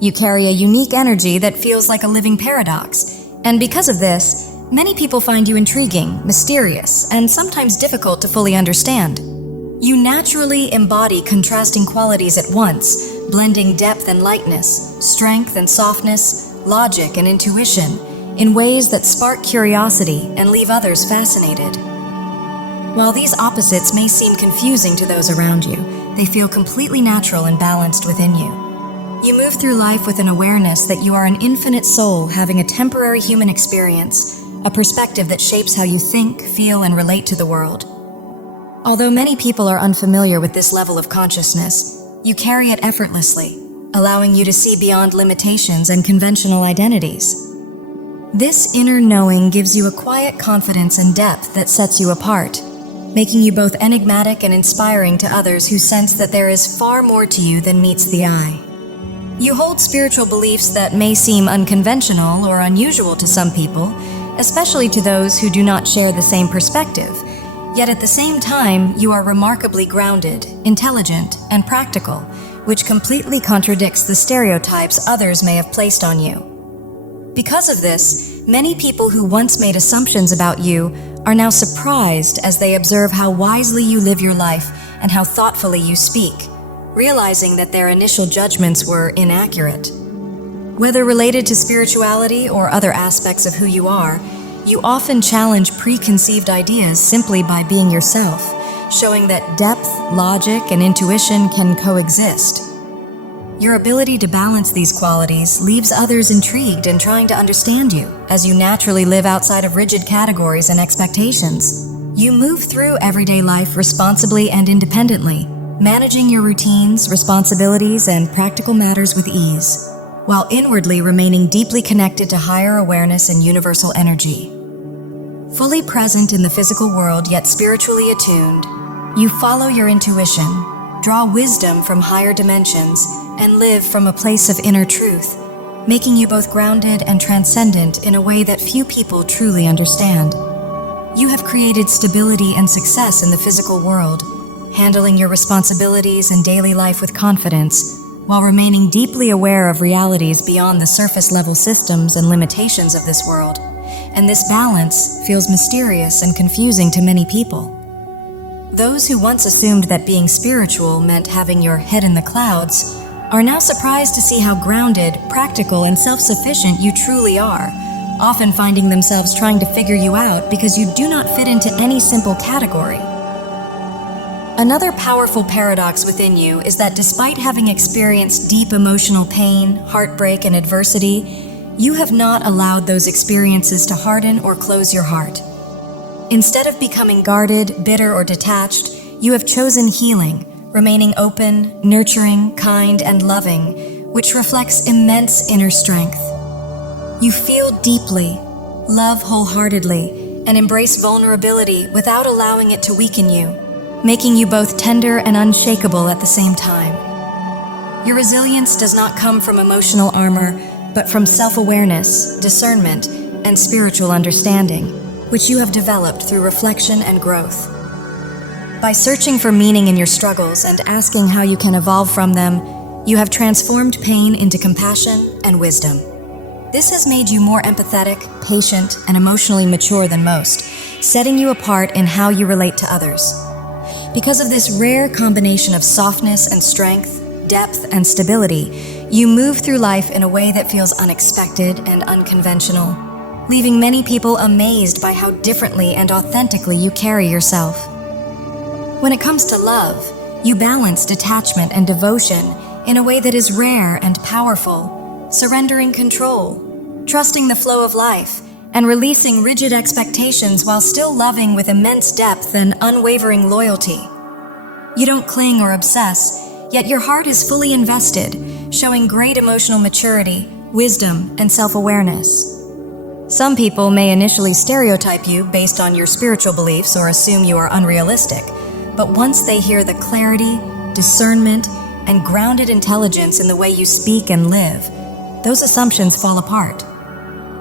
You carry a unique energy that feels like a living paradox, and because of this, many people find you intriguing, mysterious, and sometimes difficult to fully understand. You naturally embody contrasting qualities at once, blending depth and lightness, strength and softness, logic and intuition, in ways that spark curiosity and leave others fascinated. While these opposites may seem confusing to those around you, they feel completely natural and balanced within you. You move through life with an awareness that you are an infinite soul having a temporary human experience, a perspective that shapes how you think, feel, and relate to the world. Although many people are unfamiliar with this level of consciousness, you carry it effortlessly, allowing you to see beyond limitations and conventional identities. This inner knowing gives you a quiet confidence and depth that sets you apart, making you both enigmatic and inspiring to others who sense that there is far more to you than meets the eye. You hold spiritual beliefs that may seem unconventional or unusual to some people, especially to those who do not share the same perspective. Yet at the same time, you are remarkably grounded, intelligent, and practical, which completely contradicts the stereotypes others may have placed on you. Because of this, many people who once made assumptions about you are now surprised as they observe how wisely you live your life and how thoughtfully you speak, realizing that their initial judgments were inaccurate. Whether related to spirituality or other aspects of who you are, you often challenge preconceived ideas simply by being yourself, showing that depth, logic, and intuition can coexist. Your ability to balance these qualities leaves others intrigued and trying to understand you, as you naturally live outside of rigid categories and expectations. You move through everyday life responsibly and independently, managing your routines, responsibilities, and practical matters with ease, while inwardly remaining deeply connected to higher awareness and universal energy. Fully present in the physical world yet spiritually attuned, you follow your intuition, draw wisdom from higher dimensions, and live from a place of inner truth, making you both grounded and transcendent in a way that few people truly understand. You have created stability and success in the physical world, handling your responsibilities and daily life with confidence, while remaining deeply aware of realities beyond the surface-level systems and limitations of this world. And this balance feels mysterious and confusing to many people. Those who once assumed that being spiritual meant having your head in the clouds are now surprised to see how grounded, practical, and self-sufficient you truly are, often finding themselves trying to figure you out because you do not fit into any simple category. Another powerful paradox within you is that despite having experienced deep emotional pain, heartbreak, and adversity, you have not allowed those experiences to harden or close your heart. Instead of becoming guarded, bitter, or detached, you have chosen healing, remaining open, nurturing, kind, and loving, which reflects immense inner strength. You feel deeply, love wholeheartedly, and embrace vulnerability without allowing it to weaken you, making you both tender and unshakable at the same time. Your resilience does not come from emotional armor, but from self-awareness, discernment, and spiritual understanding, which you have developed through reflection and growth. By searching for meaning in your struggles and asking how you can evolve from them, you have transformed pain into compassion and wisdom. This has made you more empathetic, patient, and emotionally mature than most, setting you apart in how you relate to others. Because of this rare combination of softness and strength, depth and stability, you move through life in a way that feels unexpected and unconventional, leaving many people amazed by how differently and authentically you carry yourself. When it comes to love, you balance detachment and devotion in a way that is rare and powerful, surrendering control, trusting the flow of life, and releasing rigid expectations while still loving with immense depth and unwavering loyalty. You don't cling or obsess, yet your heart is fully invested, showing great emotional maturity, wisdom, and self-awareness. Some people may initially stereotype you based on your spiritual beliefs or assume you are unrealistic, but once they hear the clarity, discernment, and grounded intelligence in the way you speak and live, those assumptions fall apart.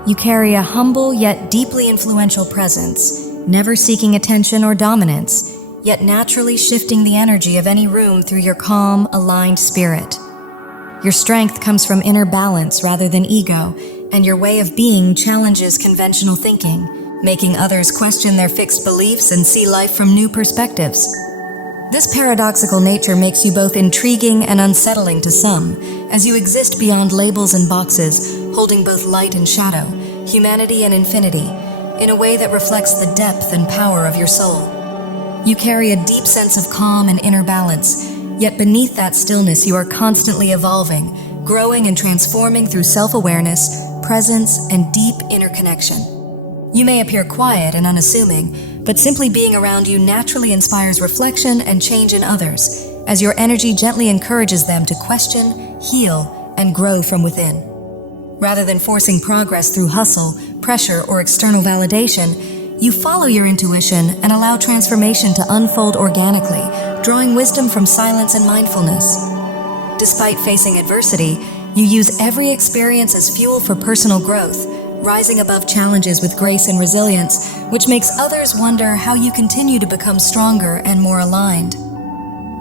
You carry a humble yet deeply influential presence, never seeking attention or dominance, yet naturally shifting the energy of any room through your calm, aligned spirit. Your strength comes from inner balance rather than ego, and your way of being challenges conventional thinking, making others question their fixed beliefs and see life from new perspectives. This paradoxical nature makes you both intriguing and unsettling to some, as you exist beyond labels and boxes, holding both light and shadow, humanity and infinity, in a way that reflects the depth and power of your soul. You carry a deep sense of calm and inner balance, yet beneath that stillness you are constantly evolving, growing and transforming through self-awareness, presence, and deep inner connection. You may appear quiet and unassuming, but simply being around you naturally inspires reflection and change in others, as your energy gently encourages them to question, heal, and grow from within. Rather than forcing progress through hustle, pressure, or external validation, you follow your intuition and allow transformation to unfold organically, drawing wisdom from silence and mindfulness. Despite facing adversity, you use every experience as fuel for personal growth, rising above challenges with grace and resilience, which makes others wonder how you continue to become stronger and more aligned.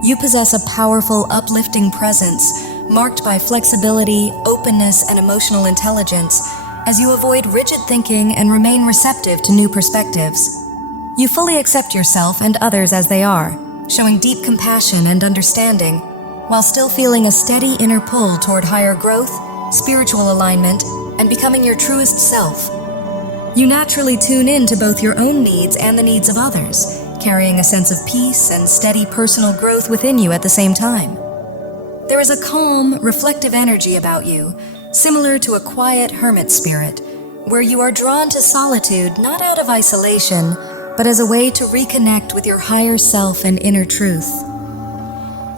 You possess a powerful, uplifting presence, marked by flexibility, openness, and emotional intelligence, as you avoid rigid thinking and remain receptive to new perspectives. You fully accept yourself and others as they are, showing deep compassion and understanding, while still feeling a steady inner pull toward higher growth, spiritual alignment, and becoming your truest self. You naturally tune in to both your own needs and the needs of others, carrying a sense of peace and steady personal growth within you at the same time. There is a calm, reflective energy about you, similar to a quiet hermit spirit, where you are drawn to solitude not out of isolation, but as a way to reconnect with your higher self and inner truth.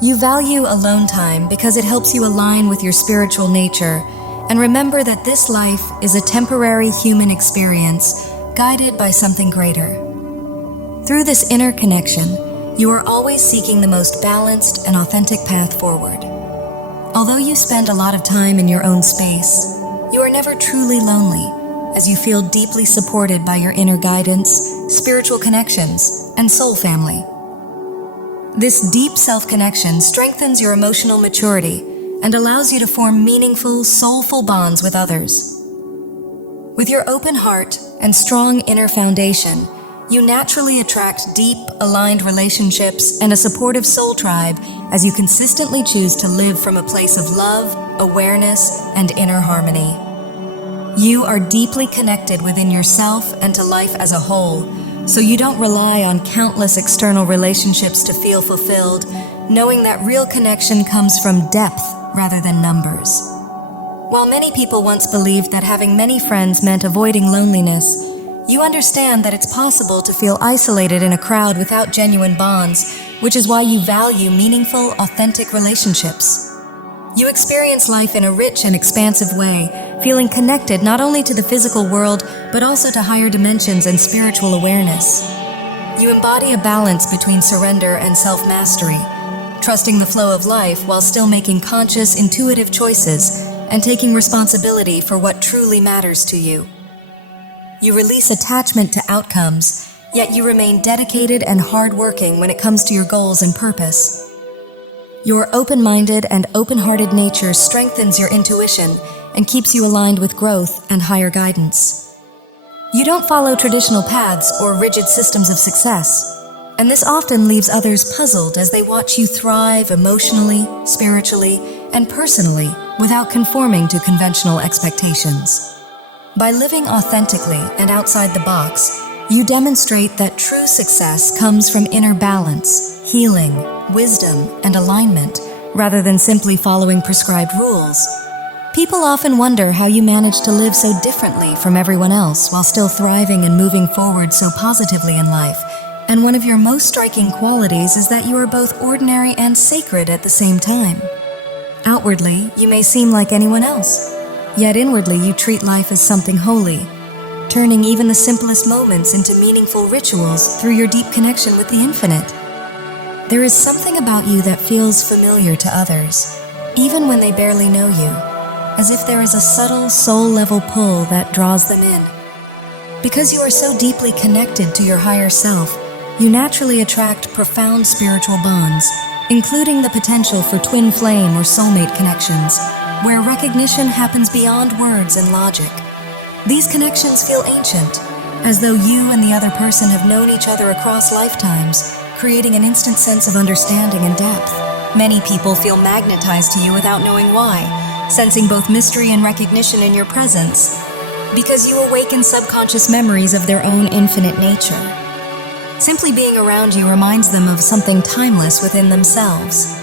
You value alone time because it helps you align with your spiritual nature, and remember that this life is a temporary human experience guided by something greater. Through this inner connection, you are always seeking the most balanced and authentic path forward. Although you spend a lot of time in your own space, you are never truly lonely, as you feel deeply supported by your inner guidance, spiritual connections, and soul family. This deep self-connection strengthens your emotional maturity and allows you to form meaningful, soulful bonds with others. With your open heart and strong inner foundation, you naturally attract deep, aligned relationships and a supportive soul tribe as you consistently choose to live from a place of love, awareness, and inner harmony. You are deeply connected within yourself and to life as a whole, so you don't rely on countless external relationships to feel fulfilled, knowing that real connection comes from depth rather than numbers. While many people once believed that having many friends meant avoiding loneliness, you understand that it's possible to feel isolated in a crowd without genuine bonds, which is why you value meaningful, authentic relationships. You experience life in a rich and expansive way, feeling connected not only to the physical world, but also to higher dimensions and spiritual awareness. You embody a balance between surrender and self-mastery, trusting the flow of life while still making conscious, intuitive choices and taking responsibility for what truly matters to you. You release attachment to outcomes, yet you remain dedicated and hardworking when it comes to your goals and purpose. Your open-minded and open-hearted nature strengthens your intuition and keeps you aligned with growth and higher guidance. You don't follow traditional paths or rigid systems of success, and this often leaves others puzzled as they watch you thrive emotionally, spiritually, and personally without conforming to conventional expectations. By living authentically and outside the box, you demonstrate that true success comes from inner balance, healing, wisdom, and alignment, rather than simply following prescribed rules. People often wonder how you manage to live so differently from everyone else while still thriving and moving forward so positively in life. And one of your most striking qualities is that you are both ordinary and sacred at the same time. Outwardly, you may seem like anyone else, yet inwardly you treat life as something holy, turning even the simplest moments into meaningful rituals through your deep connection with the infinite. There is something about you that feels familiar to others, even when they barely know you, as if there is a subtle soul-level pull that draws them in. Because you are so deeply connected to your higher self, you naturally attract profound spiritual bonds, including the potential for twin flame or soulmate connections, where recognition happens beyond words and logic. These connections feel ancient, as though you and the other person have known each other across lifetimes, creating an instant sense of understanding and depth. Many people feel magnetized to you without knowing why, sensing both mystery and recognition in your presence, because you awaken subconscious memories of their own infinite nature. Simply being around you reminds them of something timeless within themselves.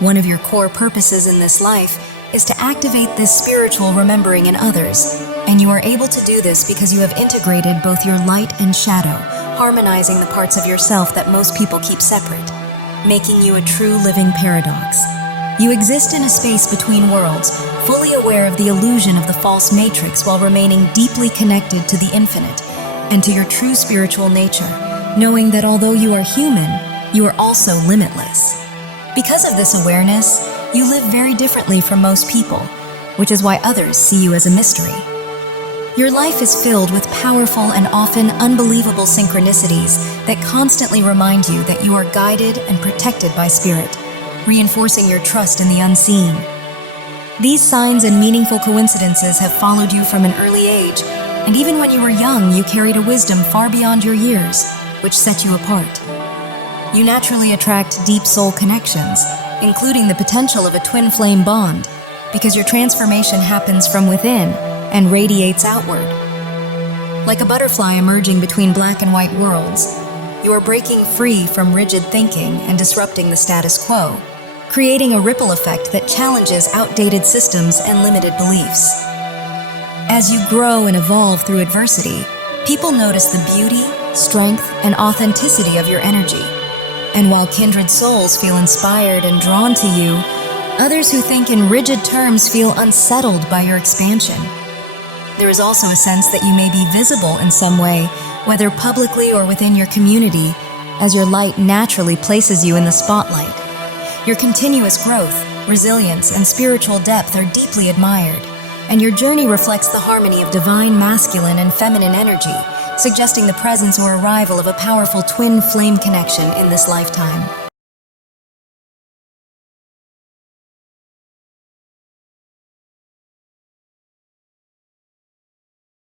One of your core purposes in this life is to activate this spiritual remembering in others, and you are able to do this because you have integrated both your light and shadow, harmonizing the parts of yourself that most people keep separate, making you a true living paradox. You exist in a space between worlds, fully aware of the illusion of the false matrix while remaining deeply connected to the infinite and to your true spiritual nature, knowing that although you are human, you are also limitless. Because of this awareness, you live very differently from most people, which is why others see you as a mystery. Your life is filled with powerful and often unbelievable synchronicities that constantly remind you that you are guided and protected by spirit, reinforcing your trust in the unseen. These signs and meaningful coincidences have followed you from an early age, and even when you were young, you carried a wisdom far beyond your years, which set you apart. You naturally attract deep soul connections, including the potential of a twin flame bond, because your transformation happens from within and radiates outward. Like a butterfly emerging between black and white worlds, you are breaking free from rigid thinking and disrupting the status quo, creating a ripple effect that challenges outdated systems and limited beliefs. As you grow and evolve through adversity, people notice the beauty, strength, and authenticity of your energy. And while kindred souls feel inspired and drawn to you, others who think in rigid terms feel unsettled by your expansion. There is also a sense that you may be visible in some way, whether publicly or within your community, as your light naturally places you in the spotlight. Your continuous growth, resilience, and spiritual depth are deeply admired, and your journey reflects the harmony of divine masculine and feminine energy, suggesting the presence or arrival of a powerful twin flame connection in this lifetime.